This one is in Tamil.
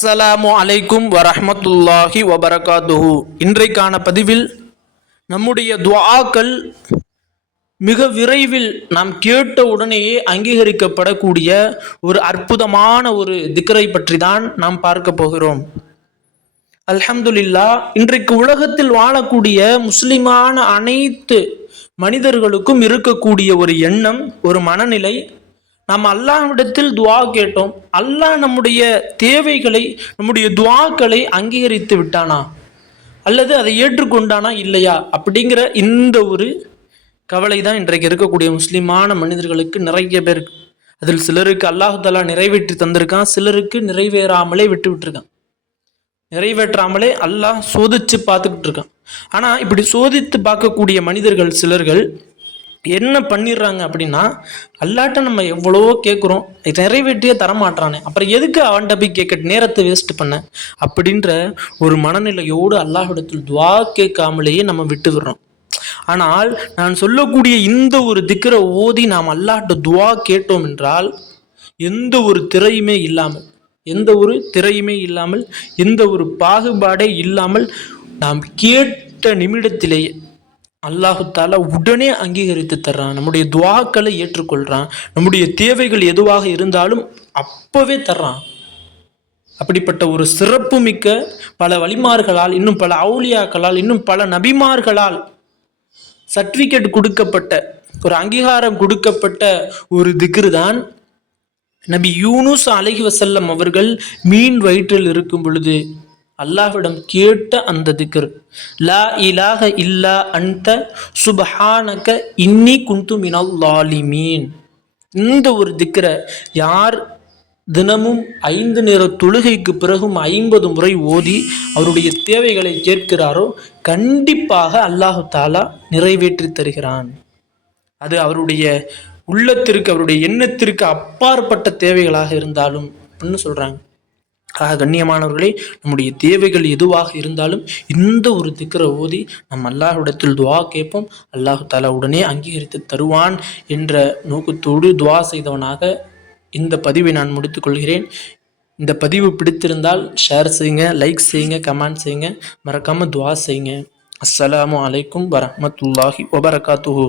அஸ்ஸலாமு அலைக்கும் வரஹ்மத்துல்லாஹி வபரகாத்துஹு. இன்றைக்கான பதிவில் நம்முடைய துவாக்கள் மிக விரைவில் நாம் கேட்ட உடனேயே அங்கீகரிக்கப்படக்கூடிய ஒரு அற்புதமான ஒரு திக்கரை பற்றி தான் நாம் பார்க்க போகிறோம். அல்ஹம்துலில்லா இன்றைக்கு உலகத்தில் வாழக்கூடிய முஸ்லிமான அனைத்து மனிதர்களுக்கும் இருக்கக்கூடிய ஒரு எண்ணம் ஒரு மனநிலை நாம் அல்லாஹ்விடத்தில் துவா கேட்டோம். அல்லாஹ் நம்முடைய தேவைகளை நம்முடைய துவாக்களை அங்கீகரித்து விட்டானா? அல்லது அதை ஏற்றுக்கொண்டானா இல்லையா? அப்படிங்கிற இந்த ஒரு கவலை தான் இன்றைக்கு இருக்கக்கூடிய முஸ்லிமான மனிதர்களுக்கு நிறைய பேருக்கு அதில் சிலருக்கு அல்லாஹாலா நிறைவேற்றி தந்திருக்கான் சிலருக்கு நிறைவேறாமலே விட்டு விட்டுருக்கான். நிறைவேற்றாமலே அல்லாஹ் சோதிச்சு பார்த்துக்கிட்டு இருக்கான். ஆனால் இப்படி சோதித்து பார்க்கக்கூடிய மனிதர்கள் சிலர்கள் என்ன பண்ணிடுறாங்க அப்படின்னா அல்லாட்ட நம்ம எவ்வளவோ கேட்குறோம் நிறைவேற்றியே தரமாட்டானே அப்புறம் எதுக்கு அவன்கிட்ட போய் கேட்க நேரத்தை வேஸ்ட் பண்ண? அப்படின்ற ஒரு மனநிலையோடு அல்லாஹிடத்தில் துவா கேட்காமலேயே நம்ம விட்டு விடுறோம் ஆனால் நான் சொல்லக்கூடிய இந்த ஒரு திக்கரை ஓதி நாம் அல்லாட்ட துவா கேட்டோம் என்றால் எந்த ஒரு திரையுமே இல்லாமல் எந்த ஒரு திரையுமே இல்லாமல் எந்த ஒரு பாகுபாடே இல்லாமல் நாம் கேட்ட நிமிடத்திலேயே அல்லாஹுத்தால உடனே அங்கீகரித்து தர்றான். நம்முடைய துவாக்களை ஏற்றுக்கொள்றான். நம்முடைய தேவைகள் எதுவாக இருந்தாலும் அப்பவே தர்றான். அப்படிப்பட்ட ஒரு சிறப்பு மிக்க பல வழிமார்களால் இன்னும் பல அவுலியாக்களால் இன்னும் பல நபிமார்களால் சர்டிஃபிகேட் கொடுக்கப்பட்ட ஒரு அங்கீகாரம் கொடுக்கப்பட்ட ஒரு திக்ரு தான் நபி யூனுஸ் அலஹி வசல்லம் அவர்கள் மீன் வயிற்றில் இருக்கும் பொழுது அல்லாஹ்விடம் கேட்ட அந்த திக்ர். லா இலாக இல்லா அன்த சுபஹானக இன்னி குந்து மினல் லாலிமீன். இந்த ஒரு திக்ரை யார் தினமும் ஐந்து நேர தொழுகைக்கு பிறகும் ஐம்பது முறை ஓதி அவருடைய தேவைகளை கேட்கிறாரோ கண்டிப்பாக அல்லாஹு தாலா நிறைவேற்றி தருகிறான். அது அவருடைய உள்ளத்திற்கு அவருடைய எண்ணத்திற்கு அப்பாற்பட்ட தேவைகளாக இருந்தாலும் அப்படின்னு சொல்கிறாங்க ஆக கண்ணியமானவர்களே நம்முடைய தேவைகள் எதுவாக இருந்தாலும் இந்த ஒரு திக்கரை ஓதி நம் அல்லாஹ்விடத்தில் துவா கேட்போம். அல்லாஹு தாலா உடனே அங்கீகரித்து தருவான் என்ற நோக்கத்தோடு துவா செய்தவனாக இந்த பதிவை நான் முடித்துக்கொள்கிறேன் இந்த பதிவு பிடித்திருந்தால் ஷேர் செய்யுங்க லைக் செய்யுங்க கமெண்ட் செய்யுங்க. மறக்காமல் துவா செய்யுங்க. அஸ்ஸலாமு அலைக்கும் வரமத்துல்லாஹி வபரகாத்துஹூ.